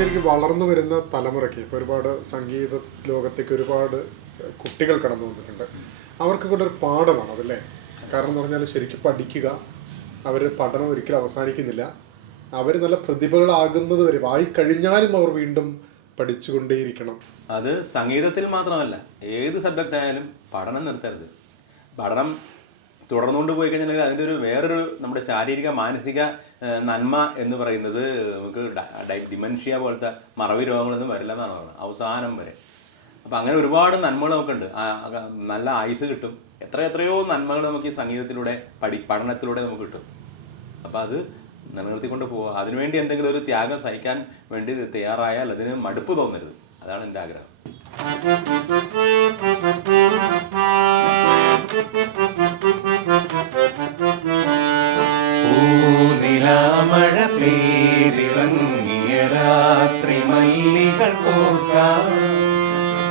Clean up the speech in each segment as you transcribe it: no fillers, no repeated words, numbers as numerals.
ശരിക്കും വളർന്നു വരുന്ന തലമുറയ്ക്ക് ഇപ്പോൾ ഒരുപാട് സംഗീത ലോകത്തേക്ക് ഒരുപാട് കുട്ടികൾ കടന്നു വന്നിട്ടുണ്ട്. അവർക്ക് കൂടെ ഒരു പാഠമാണ് അതല്ലേ? കാരണം എന്ന് പറഞ്ഞാൽ ശരിക്കും പഠിക്കുക, അവർ പഠനം ഒരിക്കലും അവസാനിക്കുന്നില്ല. അവർ നല്ല പ്രതിഭകളാകുന്നത് വരെ വായിക്കഴിഞ്ഞാലും അവർ വീണ്ടും പഠിച്ചുകൊണ്ടേയിരിക്കണം. അത് സംഗീതത്തിൽ മാത്രമല്ല, ഏത് സബ്ജക്റ്റ് ആയാലും പഠനം നിർത്തരുത്. പഠനം തുടർന്നുകൊണ്ട് പോയി കഴിഞ്ഞാൽ അതിൻ്റെ ഒരു വേറൊരു നമ്മുടെ ശാരീരിക മാനസിക നന്മ എന്ന് പറയുന്നത് നമുക്ക് ഡിമെൻഷ്യ പോലത്തെ മറവി രോഗങ്ങളൊന്നും വരില്ല എന്നാണ് പറയുന്നത് അവസാനം വരെ. അപ്പം അങ്ങനെ ഒരുപാട് നന്മകൾ നമുക്കുണ്ട്. നല്ല ആയുസ് കിട്ടും. എത്രയോ നന്മകൾ നമുക്ക് ഈ സംഗീതത്തിലൂടെ പഠനത്തിലൂടെ നമുക്ക് കിട്ടും. അപ്പം അത് നിലനിർത്തിക്കൊണ്ട് പോവുക. അതിനുവേണ്ടി എന്തെങ്കിലും ഒരു ത്യാഗം സഹിക്കാൻ വേണ്ടി തയ്യാറായാൽ അതിന് മടുപ്പ് തോന്നരുത്. അതാണ് എൻ്റെ ആഗ്രഹം. പൂനിലാമഴ പെയ്തിറങ്ങിയ രാത്രി മല്ലികൾ കോർക്കാം,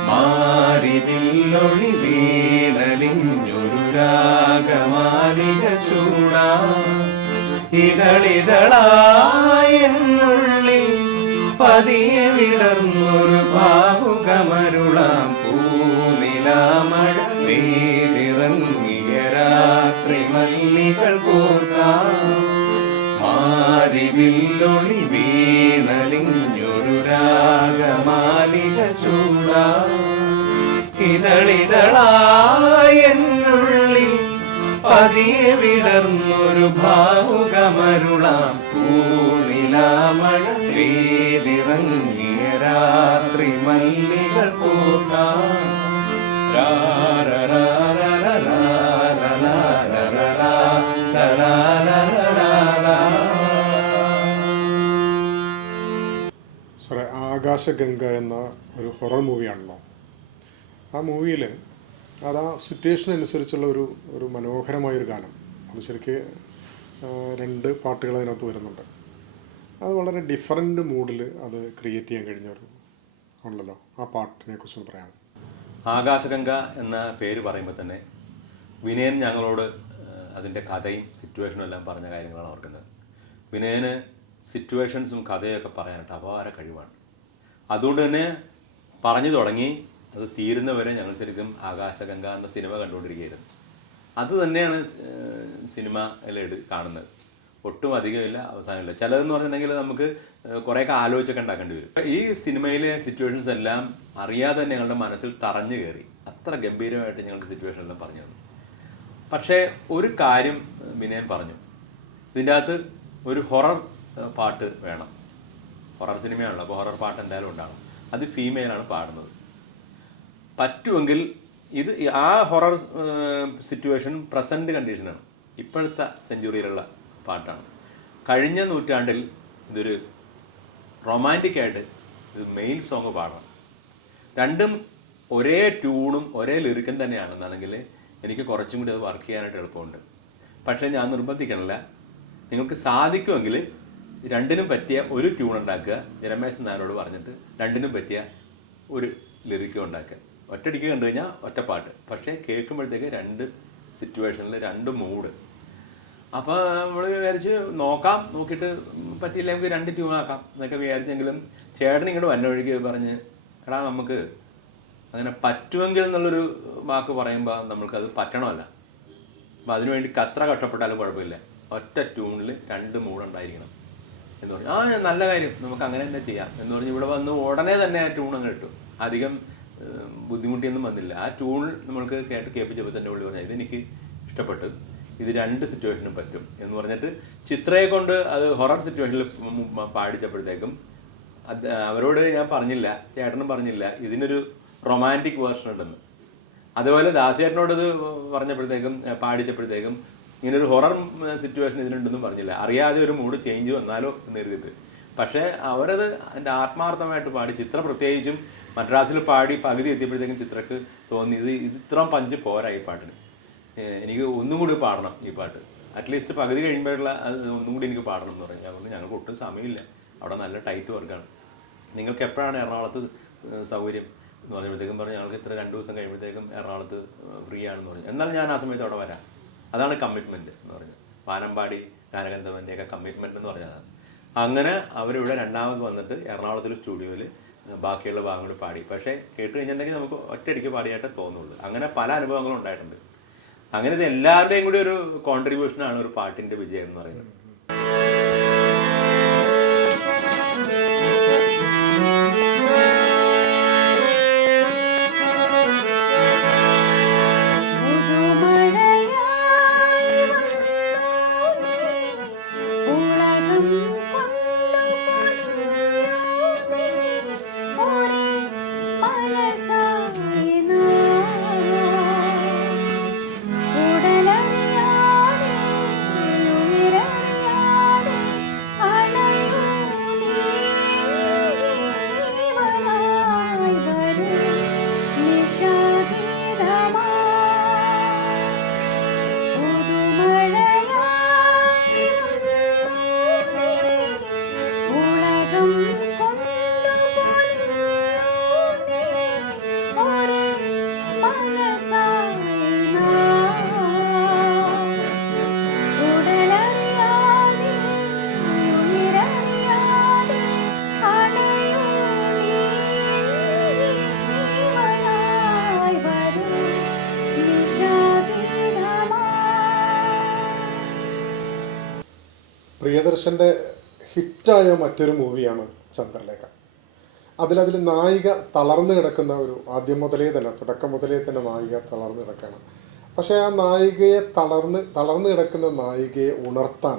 മാരിവില്ലൊളി വീണലിഞ്ഞൊരു രാഗമാലിക ചൂടാം, ഇതളിതളായെന്നുള്ളിൽ പതിയെ വിടർന്നൊരു ഭാവുകമരുളാം. പൂനിലാമഴ പെയ്തിറങ്ങിയ രാത്രി മല്ലികൾ കോർക്കാം, മാരിവില്ലൊളി വീണലിഞ്ഞൊരു രാഗമാലിക ചൂടാം, ഇതളിതളായെന്നുള്ളിൽ പതിയെ വിടർന്നൊരു ഭാവുകമരുളാം. പൂനിലാമഴ പെയ്തിറങ്ങിയ രാത്രി മല്ലികൾ കോർക്കാം. സാറേ, ആകാശഗംഗ എന്ന ഒരു ഹൊറർ മൂവിയാണല്ലോ. ആ മൂവിയിൽ അത് ആ സിറ്റുവേഷൻ അനുസരിച്ചുള്ള ഒരു മനോഹരമായൊരു ഗാനം, അത് ശരിക്ക് 2 പാട്ടുകൾ അതിനകത്ത് വരുന്നുണ്ട്. അത് വളരെ ഡിഫറൻറ്റ് മൂഡിൽ അത് ക്രിയേറ്റ് ചെയ്യാൻ കഴിഞ്ഞൊരു ആണല്ലോ. ആ പാട്ടിനെ കുറിച്ചൊന്ന് പറയാമോ? ആകാശഗംഗ എന്ന പേര് പറയുമ്പോൾ തന്നെ വിനയൻ ഞങ്ങളോട് അതിൻ്റെ കഥയും സിറ്റുവേഷനും എല്ലാം പറഞ്ഞ കാര്യങ്ങളാണ് ഓർക്കുന്നത്. വിനയന് സിറ്റുവേഷൻസും കഥയൊക്കെ പറയാനായിട്ട് അപാര കഴിവാണ്. അതുകൊണ്ട് തന്നെ പറഞ്ഞു തുടങ്ങി അത് തീരുന്നവരെ ഞങ്ങൾ ശരിക്കും ആകാശഗംഗ എന്ന സിനിമ കണ്ടുകൊണ്ടിരിക്കുകയായിരുന്നു. അത് തന്നെയാണ് സിനിമയിൽ കാണുന്നത്. ഒട്ടും അധികമില്ല, അവസാനമില്ല. ചിലതെന്ന് പറഞ്ഞിട്ടുണ്ടെങ്കിൽ നമുക്ക് കുറേയൊക്കെ ആലോചിച്ചൊക്കെ ഉണ്ടാക്കേണ്ടി വരും. ഈ സിനിമയിലെ സിറ്റുവേഷൻസ് എല്ലാം അറിയാതെ തന്നെ ഞങ്ങളുടെ മനസ്സിൽ തറഞ്ഞു കയറി. അത്ര ഗംഭീരമായിട്ട് ഞങ്ങളുടെ സിറ്റുവേഷൻ എല്ലാം പറഞ്ഞു തന്നു. പക്ഷേ ഒരു കാര്യം വിനയൻ പറഞ്ഞു, ഇതിൻ്റെ അകത്ത് ഒരു ഹൊറർ പാട്ട് വേണം. ഹൊറർ സിനിമയാണല്ലോ, അപ്പോൾ ഹൊറർ പാട്ട് എന്തായാലും ഉണ്ടാകും. അത് ഫീമെയിലാണ് പാടുന്നത്. പറ്റുമെങ്കിൽ ഇത് ആ ഹൊറർ സിറ്റുവേഷൻ പ്രസൻറ്റ് കണ്ടീഷനാണ്, ഇപ്പോഴത്തെ സെഞ്ച്വറിയിലുള്ള പാട്ടാണ്. കഴിഞ്ഞ നൂറ്റാണ്ടിൽ ഇതൊരു റൊമാൻറ്റിക്കായിട്ട് ഇത് മെയിൻ സോങ് പാടണം. രണ്ടും ഒരേ ട്യൂണും ഒരേ ലിറിക്കും തന്നെയാണെന്നാണെങ്കിൽ എനിക്ക് കുറച്ചും കൂടി അത് വർക്ക് ചെയ്യാനായിട്ട് എളുപ്പമുണ്ട്. പക്ഷേ ഞാൻ നിർബന്ധിക്കണില്ല. നിങ്ങൾക്ക് സാധിക്കുമെങ്കിൽ രണ്ടിനും പറ്റിയ ഒരു ട്യൂൺ ഉണ്ടാക്കുക. രമേശ് നായരോട് പറഞ്ഞിട്ട് രണ്ടിനും പറ്റിയ ഒരു ലിറിക്കും ഉണ്ടാക്കുക. ഒറ്റയടിക്ക് കണ്ടു കഴിഞ്ഞാൽ ഒറ്റപ്പാട്ട്, പക്ഷേ കേൾക്കുമ്പോഴത്തേക്ക് 2 സിറ്റുവേഷനിൽ 2 മൂഡ്. അപ്പോൾ നമ്മൾ വിചാരിച്ച് നോക്കിയിട്ട് പറ്റിയില്ല നമുക്ക് 2 ട്യൂൺ ആക്കാം എന്നൊക്കെ വിചാരിച്ചെങ്കിലും ചേട്ടൻ ഇങ്ങോട്ട് വന്ന വഴിക്ക് പറഞ്ഞ്, എടാ നമുക്ക് അങ്ങനെ പറ്റുമെങ്കിൽ എന്നുള്ളൊരു വാക്ക് പറയുമ്പോൾ നമ്മൾക്കത് പറ്റണമല്ല. അപ്പോൾ അതിനുവേണ്ടി അത്ര കഷ്ടപ്പെട്ടാലും കുഴപ്പമില്ല, ഒറ്റ ട്യൂണിൽ 2 മൂടുണ്ടായിരിക്കണം എന്ന് പറഞ്ഞു. നല്ല കാര്യം, നമുക്ക് അങ്ങനെ തന്നെ ചെയ്യാം എന്ന് പറഞ്ഞ് ഇവിടെ വന്ന് ഉടനെ തന്നെ ആ ട്യൂൺ അങ്ങ് ഇട്ടു. അധികം ബുദ്ധിമുട്ടിയൊന്നും വന്നില്ല. ആ ട്യൂൺ നമ്മൾക്ക് കേൾപ്പിച്ചപ്പോൾ തന്നെ ഉള്ളി പറഞ്ഞാൽ ഇതെനിക്ക് ഇഷ്ടപ്പെട്ടു, ഇത് 2 സിറ്റുവേഷനും പറ്റും എന്ന് പറഞ്ഞിട്ട് ചിത്രയെ കൊണ്ട് അത് ഹൊറർ സിറ്റുവേഷനിൽ പാടിച്ചപ്പോഴത്തേക്കും അവരോട് ഞാൻ പറഞ്ഞില്ല, ചേട്ടനും പറഞ്ഞില്ല ഇതിനൊരു റൊമാൻറ്റിക് വേർഷൻ ഉണ്ടെന്ന്. അതുപോലെ ദാസേട്ടനോട് ഇത് പറഞ്ഞപ്പോഴത്തേക്കും പാടിച്ചപ്പോഴത്തേക്കും ഇങ്ങനൊരു ഹൊറർ സിറ്റുവേഷൻ ഇതിനുണ്ടെന്നും പറഞ്ഞില്ല. അറിയാതെ ഒരു മൂഡ് ചേഞ്ച് വന്നാലോ എന്ന് കരുതിയിട്ട്. പക്ഷേ അവരത് എൻ്റെ ആത്മാർത്ഥമായിട്ട് പാടി. ചിത്ര പ്രത്യേകിച്ചും മദ്രാസിൽ പാടി പകുതി എത്തിയപ്പോഴത്തേക്കും ചിത്രക്ക് തോന്നി ഇത് ഇത്രയും പഞ്ച് പോരാ ഈ പാട്ടിന്, എനിക്ക് ഒന്നും കൂടി പാടണം ഈ പാട്ട്, അറ്റ്ലീസ്റ്റ് പകുതി കഴിയുമ്പോഴുള്ള അത് ഒന്നും കൂടി എനിക്ക് പാടണം എന്ന് പറഞ്ഞു. അതുകൊണ്ട് ഞങ്ങൾക്ക് ഒട്ടും സമയമില്ല, അവിടെ നല്ല ടൈറ്റ് വർക്കാണ്, നിങ്ങൾക്ക് എപ്പോഴാണ് എറണാകുളത്ത് സൗകര്യം എന്ന് പറഞ്ഞപ്പോഴത്തേക്കും പറഞ്ഞു ഞങ്ങൾക്ക് ഇത്ര 2 ദിവസം കഴിയുമ്പോഴത്തേക്കും എറണാകുളത്ത് ഫ്രീ ആണെന്ന് പറഞ്ഞു. എന്നാൽ ഞാൻ ആ സമയത്ത് അവിടെ വരാം. അതാണ് കമ്മിറ്റ്മെൻറ്റ് എന്ന് പറഞ്ഞു. വാനമ്പാടി ഗാനഗന്ധർവൻ്റെയൊക്കെ കമ്മിറ്റ്മെൻറ്റ് എന്ന് പറഞ്ഞതാണ്. അങ്ങനെ അവരിവിടെ രണ്ടാമത് വന്നിട്ട് എറണാകുളത്തൊരു സ്റ്റുഡിയോയിൽ ബാക്കിയുള്ള ഭാഗങ്ങൾ പാടി. പക്ഷേ കേട്ട് കഴിഞ്ഞിട്ടുണ്ടെങ്കിൽ നമുക്ക് ഒറ്റയടിക്ക് പാടിയായിട്ടേ തോന്നുള്ളൂ. അങ്ങനെ പല അനുഭവങ്ങളും ഉണ്ടായിട്ടുണ്ട്. അങ്ങനെ ഇത് എല്ലാവരുടെയും കൂടി ഒരു കോൺട്രിബ്യൂഷനാണ് ഒരു പാട്ടിൻ്റെ വിജയം എന്ന് പറയുന്നത്. പ്രിയദർശൻ്റെ ഹിറ്റായ മറ്റൊരു മൂവിയാണ് ചന്ദ്രലേഖ. അതിൽ നായിക തളർന്നു കിടക്കുന്ന ഒരു ആദ്യം മുതലേ തന്നെ തുടക്കം മുതലേ തന്നെ നായിക തളർന്നു കിടക്കുകയാണ്. പക്ഷേ ആ നായികയെ തളർന്നു കിടക്കുന്ന നായികയെ ഉണർത്താൻ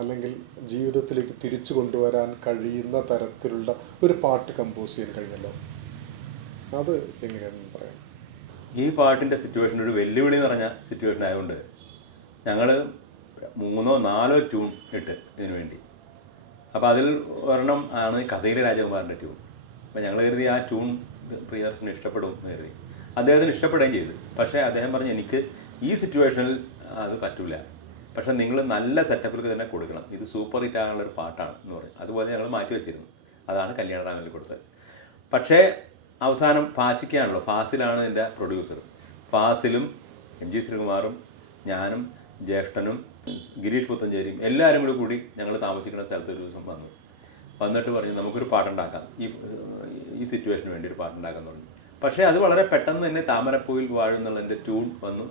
അല്ലെങ്കിൽ ജീവിതത്തിലേക്ക് തിരിച്ചു കൊണ്ടുവരാൻ കഴിയുന്ന തരത്തിലുള്ള ഒരു പാട്ട് കമ്പോസ് ചെയ്യാൻ കഴിഞ്ഞല്ലോ. അത് എങ്ങനെയാണെന്ന് പറയാം. ഈ പാട്ടിൻ്റെ സിറ്റുവേഷൻ ഒരു വെല്ലുവിളി നിറഞ്ഞ സിറ്റുവേഷൻ ആയതുകൊണ്ട് ഞങ്ങൾ 3 or 4 ട്യൂൺ ഇട്ട് ഇതിനു വേണ്ടി. അപ്പോൾ അതിൽ ഒരെണ്ണം ആണ് കഥയിലെ രാജകുമാരൻ്റെ ട്യൂൺ. അപ്പോൾ ഞങ്ങൾ കരുതി ആ ട്യൂൺ പ്രിയദർശന് ഇഷ്ടപ്പെടും എന്ന് കരുതി. അദ്ദേഹത്തിന് ഇഷ്ടപ്പെടുകയും ചെയ്തു. പക്ഷേ അദ്ദേഹം പറഞ്ഞു എനിക്ക് ഈ സിറ്റുവേഷനിൽ അത് പറ്റില്ല, പക്ഷേ നിങ്ങൾ നല്ല സെറ്റപ്പിൽ തന്നെ കൊടുക്കണം, ഇത് സൂപ്പർ ഹിറ്റ് ആകാനുള്ളൊരു പാട്ടാണ് എന്ന് പറയും. അതുപോലെ ഞങ്ങൾ മാറ്റി വെച്ചിരുന്നു. അതാണ് കല്യാണറാമിൽ കൊടുത്തത്. പക്ഷേ അവസാനം ഫാസിക്കാണല്ലോ, ഫാസിലാണ് എൻ്റെ പ്രൊഡ്യൂസർ. ഫാസിലും MG ശ്രീകുമാറും ഞാനും ജ്യേഷ്ഠനും ഗിരീഷ് പുത്തഞ്ചേരിയും എല്ലാവരും കൂടി ഞങ്ങൾ താമസിക്കുന്ന സ്ഥലത്ത് ഒരു ദിവസം വന്നിട്ട് പറഞ്ഞു നമുക്കൊരു പാട്ടുണ്ടാക്കാം, ഈ സിറ്റുവേഷന് വേണ്ടി ഒരു പാട്ടുണ്ടാക്കാൻ പറഞ്ഞു. പക്ഷേ അത് വളരെ പെട്ടെന്ന് തന്നെ താമരപ്പൂവിൽ വാഴുന്നുള്ളതിൻ്റെ ട്യൂൺ വന്നു.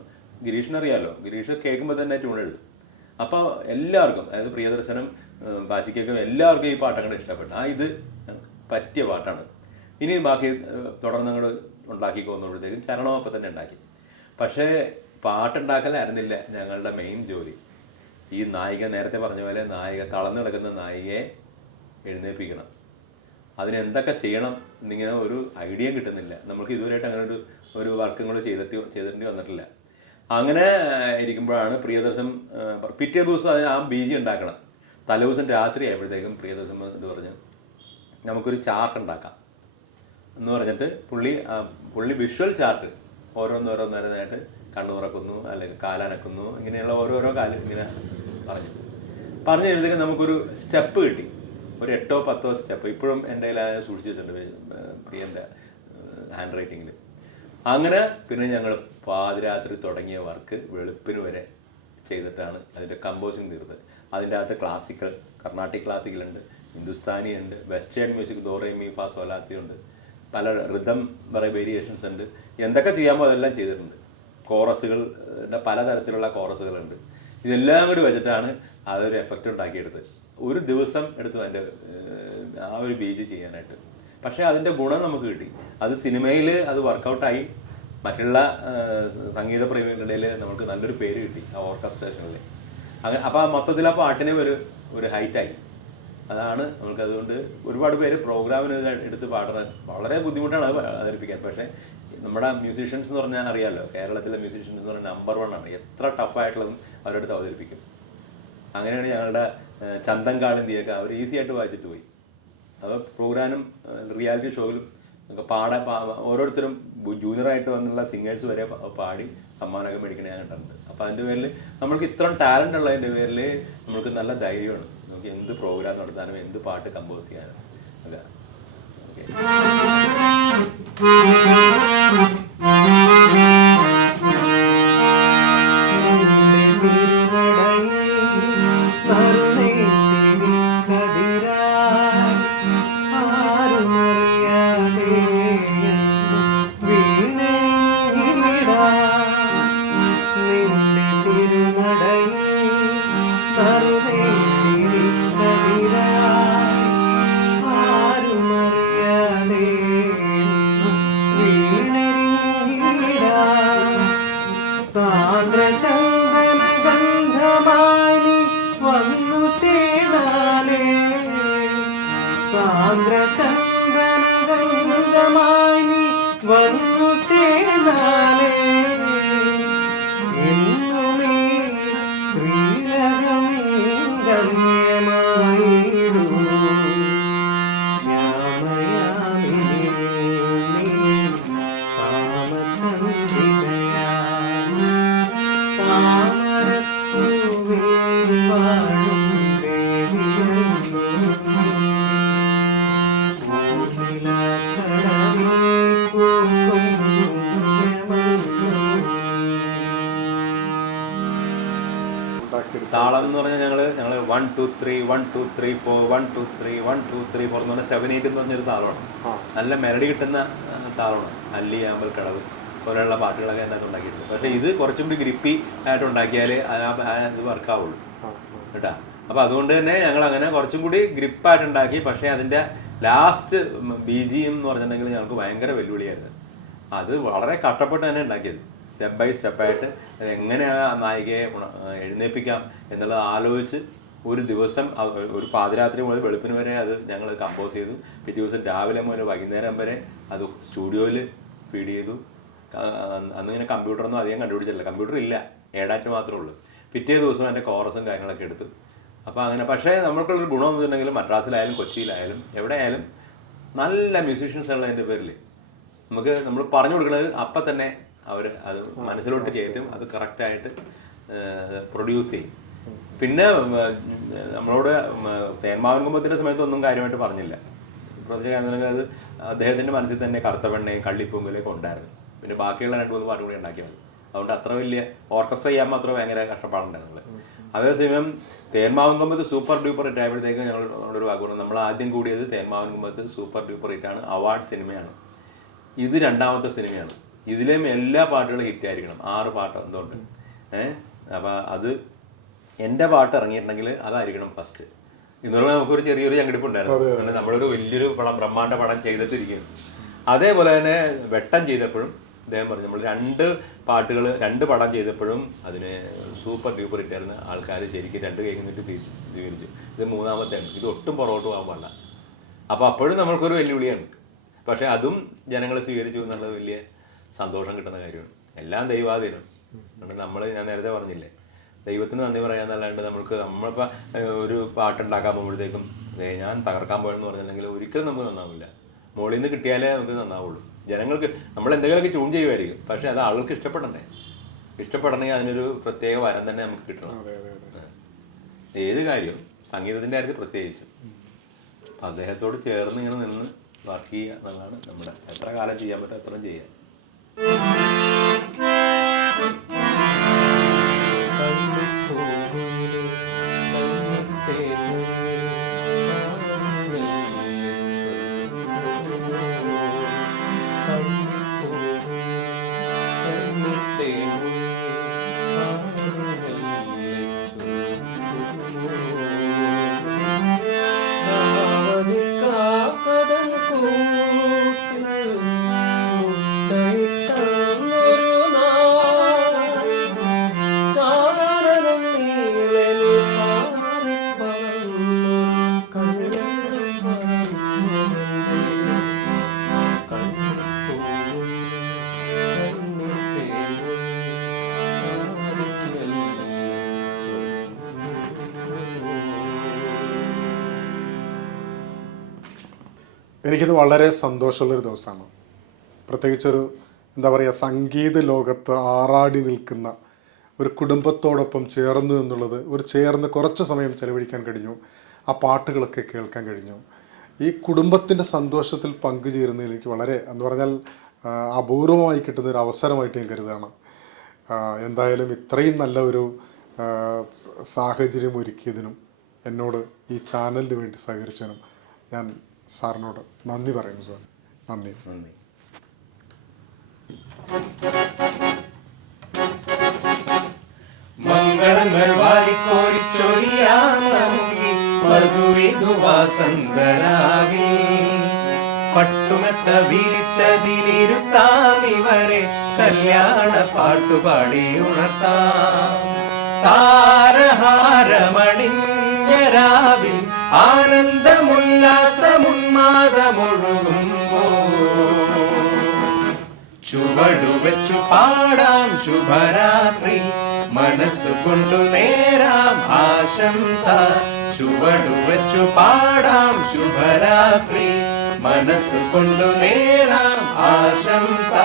ഗിരീഷിനറിയാമല്ലോ, ഗിരീഷ് കേൾക്കുമ്പോൾ തന്നെ ട്യൂൺ എഴുതും. അപ്പോൾ എല്ലാവർക്കും, അതായത് പ്രിയദർശനും ബാച്ചിക്കും എല്ലാവർക്കും ഈ പാട്ടങ്ങനെ ഇഷ്ടപ്പെട്ടു. ഇത് പറ്റിയ പാട്ടാണ്, ഇനി ബാക്കി തുടർന്ന് അങ്ങോട്ട് ഉണ്ടാക്കിക്കൊന്നുമ്പോഴത്തേക്കും ചരണവും അപ്പം തന്നെ ഉണ്ടാക്കി. പക്ഷേ പാട്ടുണ്ടാക്കലായിരുന്നില്ല ഞങ്ങളുടെ മെയിൻ ജോലി. ഈ നായിക, നേരത്തെ പറഞ്ഞ പോലെ നായിക തളർന്നു കിടക്കുന്ന നായികയെ എഴുന്നേൽപ്പിക്കണം. അതിനെന്തൊക്കെ ചെയ്യണം എന്നിങ്ങനെ ഒരു ഐഡിയയും കിട്ടുന്നില്ല. നമുക്ക് ഇതുവരെയായിട്ട് അങ്ങനെ ഒരു വർക്കും കൂടെ ചെയ്തിട്ട് വന്നിട്ടില്ല. അങ്ങനെ ഇരിക്കുമ്പോഴാണ് പ്രിയദർശൻ പിറ്റേ ദിവസം ആ BG ഉണ്ടാക്കണം. തലേദിവസം രാത്രി ആയപ്പോഴത്തേക്കും പ്രിയദർശൻ ഇത് പറഞ്ഞ് നമുക്കൊരു ചാർട്ട് ഉണ്ടാക്കാം എന്ന് പറഞ്ഞിട്ട് പുള്ളി വിഷ്വൽ ചാർട്ട് ഓരോന്നോരോന്നായിട്ട് കണ്ണു തുറക്കുന്നു അല്ലെങ്കിൽ കാലനക്കുന്നു, ഇങ്ങനെയുള്ള ഓരോരോ കാലം ഇങ്ങനെ പറഞ്ഞു കഴിഞ്ഞപ്പോഴത്തേക്കും നമുക്കൊരു സ്റ്റെപ്പ് കിട്ടി. ഒരു 8 or 10 സ്റ്റെപ്പ് ഇപ്പോഴും എൻ്റെ കയ്യിൽ സൂക്ഷിച്ച് വെച്ചിട്ടുണ്ട് പ്രിയൻ്റെ ഹാൻഡ് റൈറ്റിങ്ങിൽ. അങ്ങനെ പിന്നെ ഞങ്ങൾ പാതിരാത്രി തുടങ്ങിയ വർക്ക് വെളുപ്പിന് വരെ ചെയ്തിട്ടാണ് അതിൻ്റെ കമ്പോസിങ് തീർന്നത്. അതിൻ്റെ അകത്ത് ക്ലാസിക്കൽ, കർണാട്ടിക് ക്ലാസിക്കലുണ്ട്, ഹിന്ദുസ്ഥാനി ഉണ്ട്, വെസ്റ്റേൺ മ്യൂസിക് ദോറേ മീ ഫാ സോലാത്തി ഉണ്ട്, പല റിതം വേരിയേഷൻസ് ഉണ്ട്. എന്തൊക്കെ ചെയ്യാമോ അതെല്ലാം ചെയ്തിട്ടുണ്ട്. കോറസുകളുടെ പലതരത്തിലുള്ള കോറസുകളുണ്ട്. ഇതെല്ലാം കൂടി വെച്ചിട്ടാണ് അതൊരു എഫക്റ്റ് ഉണ്ടാക്കിയെടുത്തത്. ഒരു ദിവസം എടുത്തു അതിൻ്റെ ആ ഒരു BG ചെയ്യാനായിട്ട്. പക്ഷേ അതിൻ്റെ ഗുണം നമുക്ക് കിട്ടി. അത് സിനിമയിൽ അത് വർക്കൗട്ടായി. മറ്റുള്ള സംഗീത പ്രേമികളുടെ ഇടയിൽ നമുക്ക് നല്ലൊരു പേര് കിട്ടി ആ ഓർക്കസ്ട്രേഷനിൽ. അപ്പോൾ മൊത്തത്തിൽ ആ പാട്ടിനെ ഒരു ഹൈറ്റായി. അതാണ് നമുക്കതുകൊണ്ട് ഒരുപാട് പേര് പ്രോഗ്രാമിന് എടുത്ത് പാടുന്നത് വളരെ ബുദ്ധിമുട്ടാണ് അത് അവതരിപ്പിക്കാൻ. പക്ഷേ നമ്മുടെ മ്യൂസീഷ്യൻസ് എന്ന് പറഞ്ഞാൽ അറിയാമല്ലോ, കേരളത്തിലെ മ്യൂസീഷ്യൻസ് എന്ന് പറഞ്ഞാൽ നമ്പർ 1 ആണ്. എത്ര ടഫായിട്ടുള്ളതും അവരെടുത്ത് അവതരിപ്പിക്കും. അങ്ങനെയാണ് ഞങ്ങളുടെ ചന്തം കാളിന്തിയൊക്കെ അവർ ഈസി ആയിട്ട് വായിച്ചിട്ട് പോയി. അപ്പോൾ പ്രോഗ്രാമിനും റിയാലിറ്റി ഷോയിലും ഓരോരുത്തരും ജൂനിയറായിട്ട് വന്നുള്ള സിംഗേഴ്സ് വരെ പാടി സമ്മാനമൊക്കെ മേടിക്കണേ ഞാൻ കണ്ടിട്ടുണ്ട്. അപ്പോൾ അതിൻ്റെ പേരിൽ നമ്മൾക്ക് ഇത്രയും ടാലൻ്റ് ഉള്ളതിൻ്റെ പേരിൽ നമ്മൾക്ക് നല്ല ധൈര്യമാണ് നമുക്ക് എന്ത് പ്രോഗ്രാം നടത്താനും എന്ത് പാട്ട് കമ്പോസ് ചെയ്യാനും ഒക്കെ. ചന്ദനഗന്ധമായി നീ വന്നു ചേർന്നാലേ എന്നുമേ ശ്രീലകം ഗമ്യമായിടൂ. ശ്യാമയാമിനി നീ സാമചന്ദ്രികയായി താമരപ്പൂവിൽ വാഴും ദേവിയല്ലോ നീ. പൂനിലാക്കടവിൽ പൂക്കും പുണ്യമല്ലോ ഉണ്ടാക്കിയെടുത്ത താളം എന്ന് പറഞ്ഞാൽ ഞങ്ങൾ 1 2 3 1 2 3 4 1 2 3 1 2 3 4 എന്ന് പറഞ്ഞാൽ 7 8 എന്ന് പറഞ്ഞൊരു താളമാണ്. ആ നല്ല മെലഡി കിട്ടുന്ന താളമാണ്. അല്ലി ആമ്പൽ കടവ് പോലെയുള്ള പാട്ടുകളൊക്കെ അതിനകത്ത് ഉണ്ടാക്കിയിട്ടുണ്ട്. പക്ഷേ ഇത് കുറച്ചും കൂടി ഗ്രിപ്പി ആയിട്ട് ഉണ്ടാക്കിയാലേ ഇത് വർക്കാവുള്ളൂ ആ കേട്ടോ. അപ്പോൾ അതുകൊണ്ട് തന്നെ ഞങ്ങൾ അങ്ങനെ കുറച്ചും കൂടി ഗ്രിപ്പായിട്ട് ഉണ്ടാക്കി. പക്ഷേ അതിൻ്റെ ലാസ്റ്റ് BGM എന്ന് പറഞ്ഞിട്ടുണ്ടെങ്കിൽ ഞങ്ങൾക്ക് ഭയങ്കര വെല്ലുവിളിയായിരുന്നു. അത് വളരെ കഷ്ടപ്പെട്ട് തന്നെ ഉണ്ടാക്കിയത്. സ്റ്റെപ്പ് ബൈ സ്റ്റെപ്പായിട്ട് എങ്ങനെ ആ നായികയെ എഴുന്നേൽപ്പിക്കാം എന്നുള്ളത് ആലോചിച്ച് ഒരു ദിവസം ഒരു പാതിരാത്രി മുതൽ വെളുപ്പിന് വരെ അത് ഞങ്ങൾ കമ്പോസ് ചെയ്തു. പിറ്റേ ദിവസം രാവിലെ മുതൽ വൈകുന്നേരം വരെ അത് സ്റ്റുഡിയോയിൽ ഫീഡ് ചെയ്തു. അന്ന് ഇങ്ങനെ കമ്പ്യൂട്ടറൊന്നും അധികം കണ്ടുപിടിച്ചിട്ടില്ല. കമ്പ്യൂട്ടർ ഇല്ല, ഏഡാറ്റ് മാത്രമേ ഉള്ളൂ. പിറ്റേ ദിവസം എൻ്റെ കോറസും കാര്യങ്ങളൊക്കെ എടുത്തു. അപ്പോൾ അങ്ങനെ. പക്ഷേ നമ്മൾക്കുള്ളൊരു ഗുണം എന്ന് വെച്ചിട്ടുണ്ടെങ്കിൽ മദ്രാസിലായാലും കൊച്ചിയിലായാലും എവിടെയായാലും നല്ല മ്യൂസീഷ്യൻസ് ഉള്ളതിൻ്റെ പേരിൽ നമ്മൾ പറഞ്ഞു കൊടുക്കുന്നത് അപ്പം തന്നെ അവർ അത് മനസ്സിലോട്ട് കയറ്റും. അത് കറക്റ്റായിട്ട് പ്രൊഡ്യൂസ് ചെയ്യും. പിന്നെ നമ്മളോട് തേന്മാവൻ കുമ്പത്തിൻ്റെ സമയത്തൊന്നും കാര്യമായിട്ട് പറഞ്ഞില്ല. പ്രത്യേകിച്ച് അത് അദ്ദേഹത്തിൻ്റെ മനസ്സിൽ തന്നെ കറുത്തവെണ്ണയും കള്ളിപ്പൂങ്കലൊക്കെ ഉണ്ടായിരുന്നു. പിന്നെ ബാക്കിയുള്ള 2-3 പാട്ട് കൂടി ഉണ്ടാക്കിയാൽ മതി. അതുകൊണ്ട് അത്ര വലിയ ഓർക്കസ്ട്ര ചെയ്യാൻ മാത്രം ഭയങ്കര കഷ്ടപ്പാടുണ്ടായിരുന്നത്. അതേസമയം തേന്മാവൻ കുമ്പത്ത് സൂപ്പർ ഡ്യൂപ്പർ ഹിറ്റ് ആയപ്പോഴത്തേക്ക് ഞങ്ങളൊരു വാക്കുകൊണ്ട് നമ്മൾ ആദ്യം കൂടിയത് തേന്മാവൻ കുമ്പത്ത് സൂപ്പർ ഡ്യൂപ്പർ ഹിറ്റാണ്. അവാർഡ് സിനിമയാണ്. ഇത് 2ാമത്തെ സിനിമയാണ്. ഇതിലേയും എല്ലാ പാട്ടുകളും ഹിറ്റായിരിക്കണം. 6 പാട്ട് എന്തുകൊണ്ട് അപ്പോൾ അത് എൻ്റെ പാട്ട് ഇറങ്ങിയിട്ടുണ്ടെങ്കിൽ അതായിരിക്കണം ഫസ്റ്റ്. ഇന്നലെ നമുക്കൊരു ചെറിയൊരു ചങ്കിടിപ്പ് ഉണ്ടായിരുന്നു. നമ്മളൊരു വലിയൊരു ബ്രഹ്മാണ്ഡ പടം ചെയ്തിട്ടിരിക്കുകയാണ്. അതേപോലെ തന്നെ വെട്ടം ചെയ്തപ്പോഴും അദ്ദേഹം പറഞ്ഞു നമ്മൾ 2 പാട്ടുകൾ 2 പടം ചെയ്തപ്പോഴും അതിന് സൂപ്പർ ഡ്യൂപ്പർ ഹിറ്റായിരുന്നു. ആൾക്കാർ ശരിക്കും 2 കൈ നിന്നിട്ട് സ്വീകരിച്ചു. ഇത് 3ാമത്തെയാണ്. ഇത് ഒട്ടും പുറകോട്ട് പോകാൻ പാടില്ല. അപ്പോൾ അപ്പോഴും നമ്മൾക്കൊരു വെല്ലുവിളിയാണ്. പക്ഷേ അതും ജനങ്ങൾ സ്വീകരിച്ചു എന്നുള്ളത് വലിയ സന്തോഷം കിട്ടുന്ന കാര്യമാണ്. എല്ലാം ദൈവാധീനം. ഞാൻ നേരത്തെ പറഞ്ഞില്ലേ, ദൈവത്തിന് നന്ദി പറയാന്നല്ലാണ്ട് നമ്മളിപ്പോൾ ഒരു പാട്ടുണ്ടാക്കാൻ പോകുമ്പോഴത്തേക്കും ഞാൻ തകർക്കാൻ പോയെന്ന് പറഞ്ഞിട്ടുണ്ടെങ്കിൽ ഒരിക്കലും നമുക്ക് നന്നാവില്ല. മുകളിൽ നിന്ന് കിട്ടിയാലേ നമുക്ക് നന്നാവുള്ളൂ. ജനങ്ങൾക്ക് നമ്മൾ എന്തെങ്കിലുമൊക്കെ ട്യൂൺ ചെയ്യുമായിരിക്കും. പക്ഷേ അത് ആൾക്ക് ഇഷ്ടപ്പെടണ്ടേ. ഇഷ്ടപ്പെടണമെങ്കിൽ അതിനൊരു പ്രത്യേക വരം തന്നെ നമുക്ക് കിട്ടണം. ഏത് കാര്യവും സംഗീതത്തിൻ്റെ കാര്യത്തിൽ പ്രത്യേകിച്ചും അദ്ദേഹത്തോട് ചേർന്ന് ഇങ്ങനെ നിന്ന് വർക്ക് ചെയ്യുക എന്നുള്ളതാണ് നമ്മുടെ. എത്ര കാലം ചെയ്യാൻ പറ്റും അത്രയും ചെയ്യാം. എനിക്കിത് വളരെ സന്തോഷമുള്ളൊരു ദിവസമാണ്. പ്രത്യേകിച്ചൊരു എന്താ പറയുക, സംഗീത ലോകത്ത് ആറാടി നിൽക്കുന്ന ഒരു കുടുംബത്തോടൊപ്പം ചേർന്നു എന്നുള്ളത്, ചേർന്ന് കുറച്ച് സമയം ചെലവഴിക്കാൻ കഴിഞ്ഞു. ആ പാട്ടുകളൊക്കെ കേൾക്കാൻ കഴിഞ്ഞു. ഈ കുടുംബത്തിൻ്റെ സന്തോഷത്തിൽ പങ്കുചേരുന്നതിൽ എനിക്ക് വളരെ എന്ന് പറഞ്ഞാൽ അപൂർവമായി കിട്ടുന്നൊരു അവസരമായിട്ട് ഞാൻ കരുതാണ്. എന്തായാലും ഇത്രയും നല്ല ഒരു സാഹചര്യം ഒരുക്കിയതിനും എന്നോട് ഈ ചാനലിന് വേണ്ടി സഹകരിച്ചതിനും ഞാൻ സാറിനോട് നന്ദി പറയുന്നു. സാർ നന്ദി. മംഗളങ്ങൾ വാരിക്കോരിച്ചൊരിയാം നമുക്ക് മധുവിധുവാസന്തരാവിൽ പട്ടുമെത്ത വിരിച്ചതിലിരുത്താം ഇവരെ കല്യാണ പാട്ടുപാടി ഉണർത്താം. താരഹാരമണിഞ്ഞ രാവിൽ ആനന്ദമുല്ലാസമുന്മാദ നാദമൊഴുകുമ്പോ ചുവടുവെച്ചു പാടാം ശുഭരാത്രി, മനസ്സുകൊണ്ടു നേരാം ആശംസ. ചുവടുവെച്ചു പാടാം ശുഭരാത്രി, മനസ്സുകൊണ്ടു നേരാം ആശംസ.